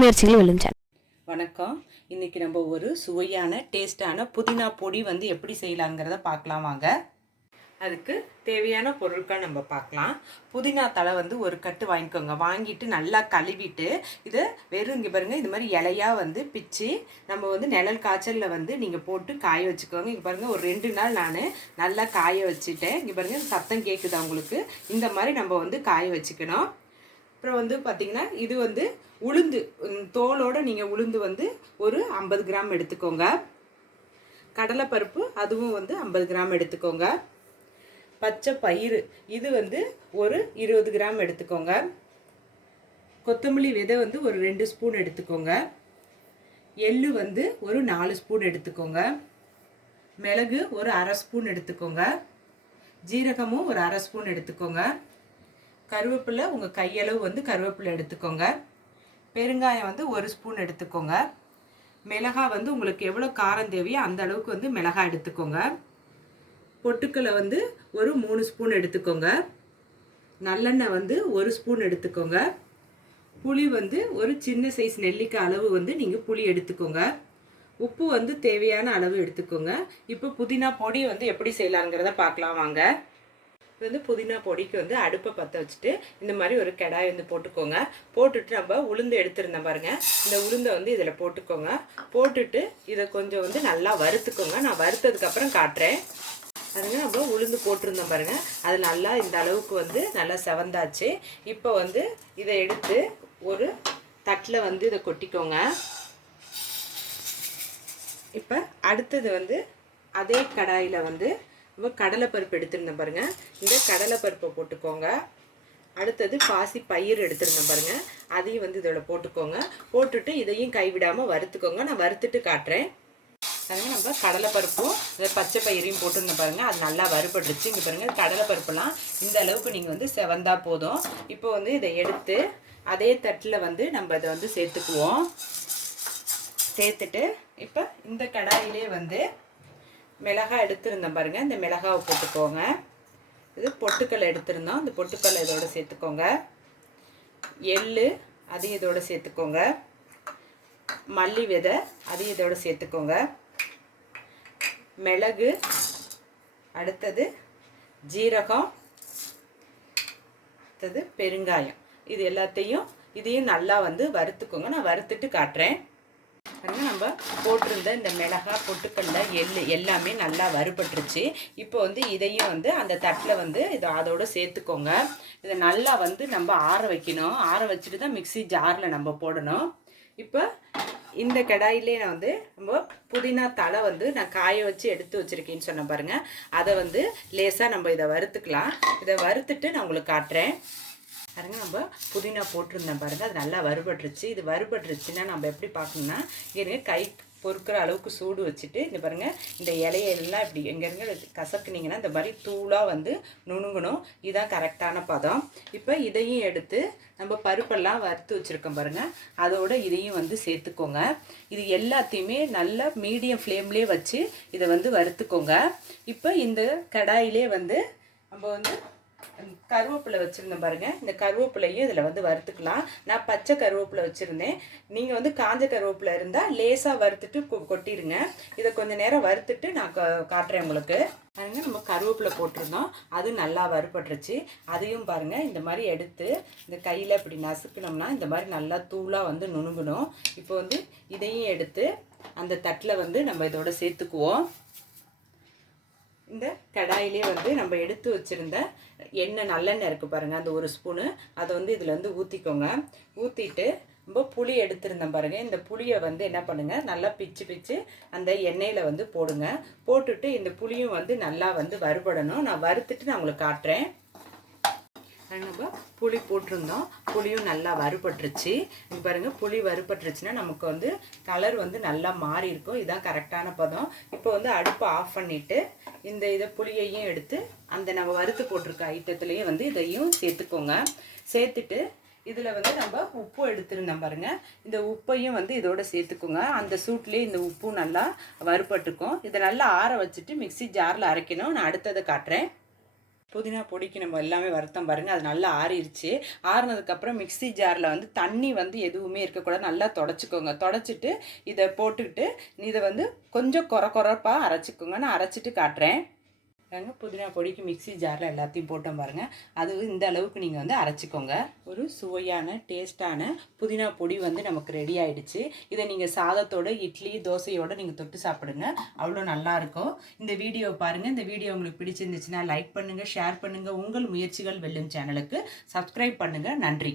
முயற்சிகள் வெல்லும் சேனல். வணக்கம். இன்றைக்கி நம்ம ஒரு சுவையான டேஸ்டான புதினா பொடி வந்து எப்படி செய்யலாங்கிறத பார்க்கலாம் வாங்க. அதுக்கு தேவையான பொருட்கள் நம்ம பார்க்கலாம். புதினா தலை வந்து ஒரு கட்டு வாங்கிக்கோங்க. வாங்கிட்டு நல்லா கழுவிட்டு இதை வெறும் இங்கே பாருங்கள், இது மாதிரி இலையாக வந்து பிச்சு நம்ம வந்து நிழல் காய்ச்சலில் வந்து நீங்கள் போட்டு காய வச்சுக்கோங்க. இங்கே பாருங்கள், ஒரு 2 நாள் நான் நல்லா காய வச்சுட்டேன். இங்கே பாருங்கள், சத்தம் கேட்குதா உங்களுக்கு? இந்த மாதிரி நம்ம வந்து காய வச்சுக்கணும். அப்புறம் வந்து பார்த்திங்கன்னா, இது வந்து உளுந்து தோலோடு நீங்கள் உளுந்து வந்து ஒரு 50 கிராம் எடுத்துக்கோங்க. கடலைப்பருப்பு அதுவும் வந்து 50 கிராம் எடுத்துக்கோங்க. பச்சை பயிறு இது வந்து ஒரு 20 கிராம் எடுத்துக்கோங்க. கொத்தமல்லி விதை வந்து ஒரு 2 ஸ்பூன் எடுத்துக்கோங்க. எள்ளு வந்து ஒரு 4 ஸ்பூன் எடுத்துக்கோங்க. மிளகு ஒரு அரை ஸ்பூன் எடுத்துக்கோங்க. ஜீரகமும் ஒரு அரை ஸ்பூன் எடுத்துக்கோங்க. கருவேப்பிலை உங்கள் கையளவு வந்து கருவேப்பிலை எடுத்துக்கோங்க. பெருங்காயம் வந்து ஒரு ஸ்பூன் எடுத்துக்கோங்க. மிளகாய் வந்து உங்களுக்கு எவ்வளோ காரம் தேவையோ அந்த அளவுக்கு வந்து மிளகாய் எடுத்துக்கோங்க. பொட்டுக்கலை வந்து ஒரு 3 ஸ்பூன் எடுத்துக்கோங்க. நல்லெண்ணெய் வந்து ஒரு ஸ்பூன் எடுத்துக்கோங்க. புளி வந்து ஒரு சின்ன சைஸ் நெல்லிக்காய் அளவு வந்து நீங்கள் புளி எடுத்துக்கோங்க. உப்பு வந்து தேவையான அளவு எடுத்துக்கோங்க. இப்போ புதினா பொடி வந்து எப்படி செய்யலாங்கிறத பார்க்கலாம் வாங்க. இது வந்து புதினா பொடிக்கு வந்து அடுப்பை பற்ற வச்சுட்டு இந்த மாதிரி ஒரு கடாய் வந்து போட்டுக்கோங்க. போட்டுட்டு நம்ம உளுந்து எடுத்துருந்தேன் பாருங்கள், இந்த உளுந்தை வந்து இதில் போட்டுக்கோங்க. போட்டுட்டு இதை கொஞ்சம் வந்து நல்லா வறுத்துக்கோங்க. நான் வறுத்ததுக்கப்புறம் காட்டுறேன். அதுங்க நம்ம உளுந்து போட்டிருந்தோம் பாருங்கள், அது நல்லா இந்த அளவுக்கு வந்து நல்லா செவந்தாச்சு. இப்போ வந்து இதை எடுத்து ஒரு தட்டில் வந்து இதை கொட்டிக்கோங்க. இப்போ அடுத்தது வந்து அதே கடாயில் வந்து நம்ம கடலைப்பருப்பு எடுத்துருந்தோம் பாருங்கள், இந்த கடலைப்பருப்பை போட்டுக்கோங்க. அடுத்தது பாசி பயிர் எடுத்துருந்தோம் பாருங்கள், அதையும் வந்து இதோட போட்டுக்கோங்க. போட்டுட்டு இதையும் கைவிடாமல் வறுத்துக்கோங்க. நான் வறுத்துட்டு காட்டுறேன். பாருங்கள், நம்ம கடலைப்பருப்பும் பச்சை பயிரையும் போட்டுருந்தோம் பாருங்கள், அது நல்லா வறுபட்டுருச்சு. இங்கே பாருங்கள், கடலைப்பருப்புலாம் இந்த அளவுக்கு நீங்கள் வந்து செவந்தா போதும். இப்போ வந்து இதை எடுத்து அதே தட்டில் வந்து நம்ம இதை வந்து சேர்த்துக்குவோம். சேர்த்துட்டு இப்போ இந்த கடாயிலே வந்து மிளகாய் எடுத்துருந்தோம் பாருங்கள், இந்த மிளகாவை போட்டுக்கோங்க. இது பொட்டுக்கல்லை எடுத்துருந்தோம், இந்த பொட்டுக்கல்லை இதோட சேர்த்துக்கோங்க. எள்ளு அதையும் இதோட சேர்த்துக்கோங்க. மல்லி விதை அதையும் இதோட சேர்த்துக்கோங்க. மிளகு, அடுத்தது ஜீரகம், அடுத்தது பெருங்காயம், இது எல்லாத்தையும் இதையும் நல்லா வந்து வறுத்துக்கோங்க. நான் வறுத்துட்டு காட்டுறேன். நம்ம போட்டிருந்த இந்த மிளகாய், பொட்டுக்கல்ல, எள்ளு எல்லாமே நல்லா வறுபட்டுருச்சு. இப்போ வந்து இதையும் வந்து அந்த தட்டில் வந்து இதை அதோட சேர்த்துக்கோங்க. இதை நல்லா வந்து நம்ம ஆற வைக்கணும். ஆற வச்சுட்டு தான் மிக்ஸி ஜாரில் நம்ம போடணும். இப்போ இந்த கடாயிலே நான் வந்து நம்ம புதினா தலை வந்து நான் காய வச்சு எடுத்து வச்சுருக்கேன்னு சொன்ன பாருங்கள், அதை வந்து லேசாக நம்ம இதை வறுத்துக்கலாம். இதை வறுத்துட்டு நான் உங்களுக்கு காட்டுறேன். பாருங்க, நம்ம புதினா போட்டிருந்தேன் பாருங்கள், அது நல்லா வறுபட்டுருச்சு. இது வறுபட்டுருச்சுன்னா நம்ம எப்படி பார்க்கணுன்னா, இங்கே கை பொறுக்கிற அளவுக்கு சூடு வச்சுட்டு இங்கே பாருங்கள், இந்த இலையெல்லாம் இப்படி எங்கெங்க கசக்குனிங்கன்னா இந்த மாதிரி தூளாக வந்து நுணுங்கணும். இதுதான் கரெக்டான பதம். இப்போ இதையும் எடுத்து நம்ம பருப்பெல்லாம் வறுத்து வச்சுருக்கோம் பாருங்கள், அதோட இதையும் வந்து சேர்த்துக்கோங்க. இது எல்லாத்தையுமே நல்லா மீடியம் ஃப்ளேம்லேயே வச்சு இதை வந்து வறுத்துக்கோங்க. இப்போ இந்த கடாயிலே வந்து நம்ம வந்து கருவேப்பிலை வச்சுருந்தேன் பாருங்கள், இந்த கருவேப்பிலையும் இதில் வந்து வறுத்துக்கலாம். நான் பச்சை கருவேப்பிலை வச்சுருந்தேன். நீங்கள் வந்து காஞ்ச கருவேப்பிலை இருந்தால் லேசாக வறுத்துட்டு கொட்டிடுங்க. இதை கொஞ்சம் நேரம் வறுத்துட்டு நான் காட்டுறேன் உங்களுக்கு. பாருங்கள், நம்ம கருவேப்பிலை போட்டிருந்தோம், அது நல்லா வறுபட்டுருச்சு. அதையும் பாருங்கள், இந்த மாதிரி எடுத்து இந்த கையில் இப்படி நசுக்கணும்னா இந்த மாதிரி நல்லா தூளாக வந்து நுணுங்கணும். இப்போ வந்து இதையும் எடுத்து அந்த தட்டில் வந்து நம்ம இதோட சேர்த்துக்குவோம். இந்த கடாயிலே வந்து நம்ம எடுத்து வச்சுருந்த எண்ணெய், நல்லெண்ணெய் இருக்குது பாருங்கள், அந்த ஒரு ஸ்பூனு அதை வந்து இதில் வந்து ஊற்றிக்கோங்க. ஊற்றிட்டு நம்ம புளி எடுத்துருந்தோம் பாருங்கள், இந்த புளியை வந்து என்ன பண்ணுங்கள், நல்லா பிச்சு பிச்சு அந்த எண்ணெயில் வந்து போடுங்க. போட்டுட்டு இந்த புளியும் வந்து நல்லா வந்து வறுபடணும். நான் வறுத்துட்டு நான் உங்களுக்கு காட்டுறேன். நம்ம புளி போட்டிருந்தோம், புளியும் நல்லா வறுபட்டுருச்சு. இங்கே பாருங்கள், புளி வறுபட்டுருச்சுன்னா நமக்கு வந்து கலர் வந்து நல்லா மாறி இருக்கும். இதுதான் கரெக்டான பதம். இப்போ வந்து அடுப்பை ஆஃப் பண்ணிவிட்டு இதை புளியையும் எடுத்து அந்த நம்ம வறுத்து போட்டிருக்க ஐட்டத்துலேயே வந்து இதையும் சேர்த்துக்கோங்க. சேர்த்துட்டு இதில் வந்து நம்ம உப்பு எடுத்துருந்தோம் பாருங்கள், இந்த உப்பையும் வந்து இதோட சேர்த்துக்கோங்க. அந்த சூட்லேயே இந்த உப்பும் நல்லா வறுபட்டுக்கும். இதை நல்லா ஆற வச்சுட்டு மிக்ஸி ஜாரில் அரைக்கணும். நான் அடுத்ததை காட்டுறேன். புதினா பொடிக்கு நம்ம எல்லாமே வறுத்தம் பாருங்கள், அது நல்லா ஆறிடுச்சு. ஆறினதுக்கப்புறம் மிக்ஸி ஜாரில் வந்து தண்ணி வந்து எதுவுமே இருக்கக்கூடாது, நல்லா தொடச்சிக்கோங்க. தொடச்சிட்டு இதை போட்டுக்கிட்டு இதை வந்து கொஞ்சம் கொரப்பாக அரைச்சிக்கோங்க. நான் அரைச்சிட்டு காட்டுறேன். புதினா பொடிக்கு மிக்ஸி ஜாரில் எல்லாத்தையும் போட்டோம் பாருங்கள். அது இந்த அளவுக்கு நீங்கள் வந்து அரைச்சிக்கோங்க. ஒரு சுவையான டேஸ்டான புதினா பொடி வந்து நமக்கு ரெடி ஆகிடுச்சு. இதை நீங்கள் சாதத்தோடு, இட்லி, தோசையோடு நீங்கள் தொட்டு சாப்பிடுங்க, அவ்வளோ நல்லாயிருக்கும். இந்த வீடியோ பாருங்கள். இந்த வீடியோ உங்களுக்கு பிடிச்சிருந்துச்சுன்னா லைக் பண்ணுங்கள், ஷேர் பண்ணுங்கள். உங்கள் முயற்சிகள் வெல்லும் சேனலுக்கு சப்ஸ்கிரைப் பண்ணுங்கள். நன்றி.